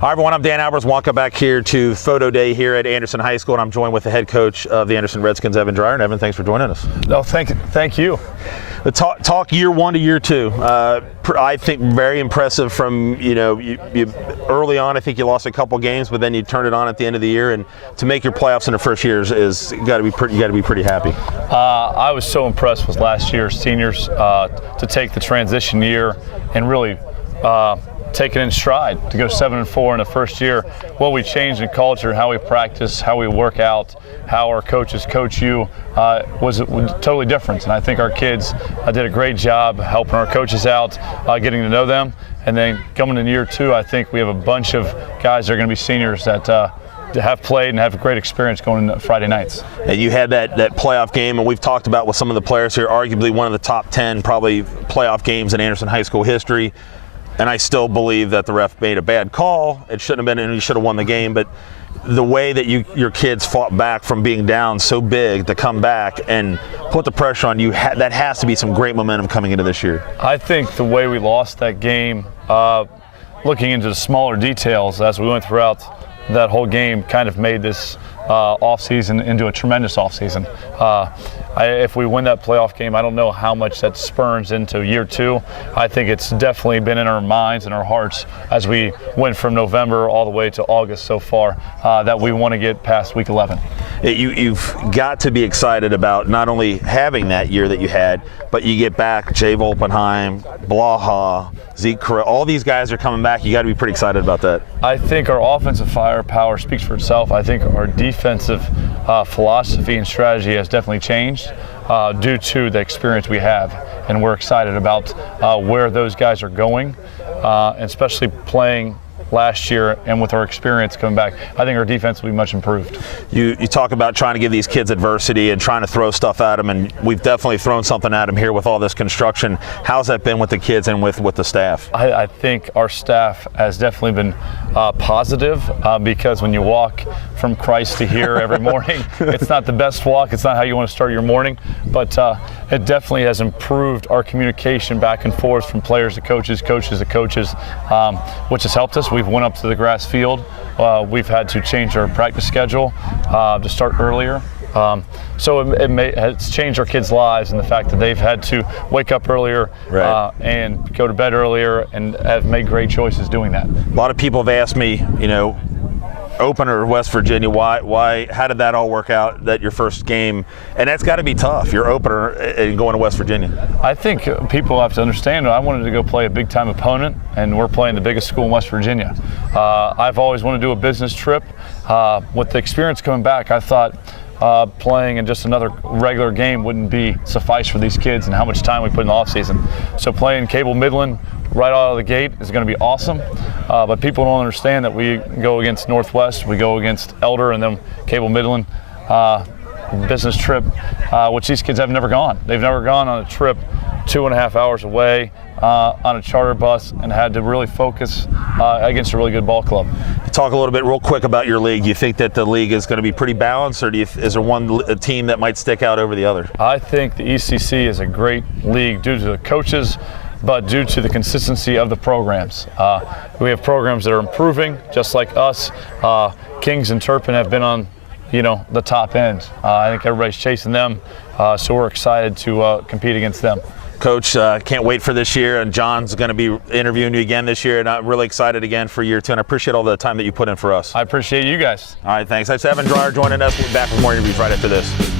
Hi everyone, I'm Dan Albers. Welcome back here to Photo Day here at Anderson High School, and I'm joined with the head coach of the Anderson Redskins, Evan Dreyer. And Evan, thanks for joining us. No, thank you. The talk year one to year two. I think very impressive from, you early on. I think you lost a couple games, but then you turned it on at the end of the year, and to make your playoffs in the first year is got to be pretty happy. I was so impressed with last year's seniors to take the transition year and really take it in stride, to go 7-4 in the first year. What we changed in culture, how we practice, how we work out, how our coaches coach you was totally different. And I think our kids did a great job helping our coaches out, getting to know them. And then coming in year two, I think we have a bunch of guys that are going to be seniors that have played and have a great experience going into Friday nights. And you had that playoff game, and we've talked about with some of the players here, arguably one of the top 10 probably playoff games in Anderson High School history. And I still believe that the ref made a bad call. It shouldn't have been, and you should have won the game. But the way that your kids fought back from being down so big to come back and put the pressure on you, that has to be some great momentum coming into this year. I think the way we lost that game, looking into the smaller details as we went throughout that whole game, kind of made this offseason into a tremendous offseason. If we win that playoff game, I don't know how much that spurns into year two. I think it's definitely been in our minds and our hearts as we went from November all the way to August so far that we want to get past week 11. You've got to be excited about not only having that year that you had, but you get back Jay Volpenheim, Blaha, Zeke Correll, all these guys are coming back. You got to be pretty excited about that. I think our offensive firepower speaks for itself. I think our defensive philosophy and strategy has definitely changed due to the experience we have, and we're excited about where those guys are going, and especially playing last year, and with our experience coming back, I think our defense will be much improved. You talk about trying to give these kids adversity and trying to throw stuff at them, and we've definitely thrown something at them here with all this construction. How's that been with the kids and with the staff? I think our staff has definitely been positive because when you walk from Christ to here every morning, it's not the best walk. It's not how you want to start your morning, but it definitely has improved our communication back and forth from players to coaches, coaches to coaches, which has helped us. We've went up to the grass field. We've had to change our practice schedule to start earlier. So it's changed our kids' lives, and the fact that they've had to wake up earlier and go to bed earlier, and have made great choices doing that. A lot of people have asked me, opener West Virginia, how did that all work out, that your first game? And that's got to be tough, your opener and going to West Virginia. I think people have to understand, I wanted to go play a big-time opponent, and we're playing the biggest school in West Virginia. I've always wanted to do a business trip. With the experience coming back, I thought playing in just another regular game wouldn't suffice for these kids and how much time we put in the offseason. So playing Cable Midland right out of the gate is going to be awesome, but people don't understand that we go against Northwest, we go against Elder, and then Cable Midland business trip, which these kids have never gone. They've never gone on a trip 2.5 hours away on a charter bus and had to really focus against a really good ball club. Talk a little bit real quick about your league. Do you think that the league is going to be pretty balanced, or is there one team that might stick out over the other? I think the ECC is a great league due to the coaches, but due to the consistency of the programs. We have programs that are improving, just like us. Kings and Turpin have been on the top end. I think everybody's chasing them, so we're excited to compete against them. Coach, can't wait for this year, and John's going to be interviewing you again this year, and I'm really excited again for year two, and I appreciate all the time that you put in for us. I appreciate you guys. All right, thanks. That's Evan Dreyer joining us. We'll be back with more interviews right after this.